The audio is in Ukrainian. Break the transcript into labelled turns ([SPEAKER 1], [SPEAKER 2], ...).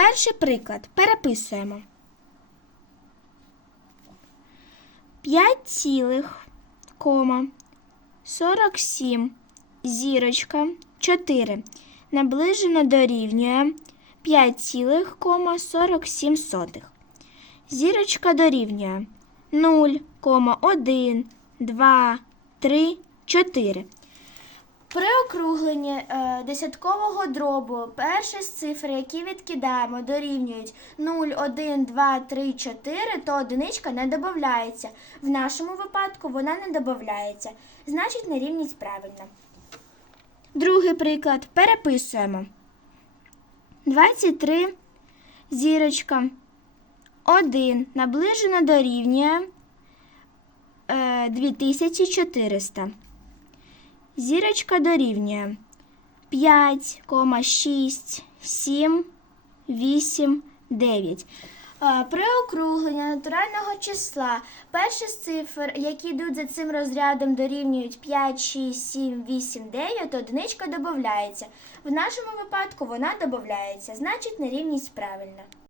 [SPEAKER 1] Перший приклад переписуємо. 5 цілих, кома, 47, зірочка, 4. Наближено дорівнює 5 цілих, кома, 47 сотих. Зірочка дорівнює 0, 1, 2, 3, 4. При округленні десяткового дробу перші з цифр, які відкидаємо, дорівнюють 0, 1, 2, 3, 4, то одиничка не додається. В нашому випадку вона не додається. Значить, нерівність правильна. Другий приклад. Переписуємо. 23 зірочка. 1 наближено дорівнює е, 2400. Зірочка дорівнює 5, 6, 7, 8, 9. Е, При округленні натурального числа перші з цифр, які йдуть за цим розрядом, дорівнюють 5, 6, 7, 8, 9, одиничка додається. В нашому випадку вона додається, значить нерівність правильна.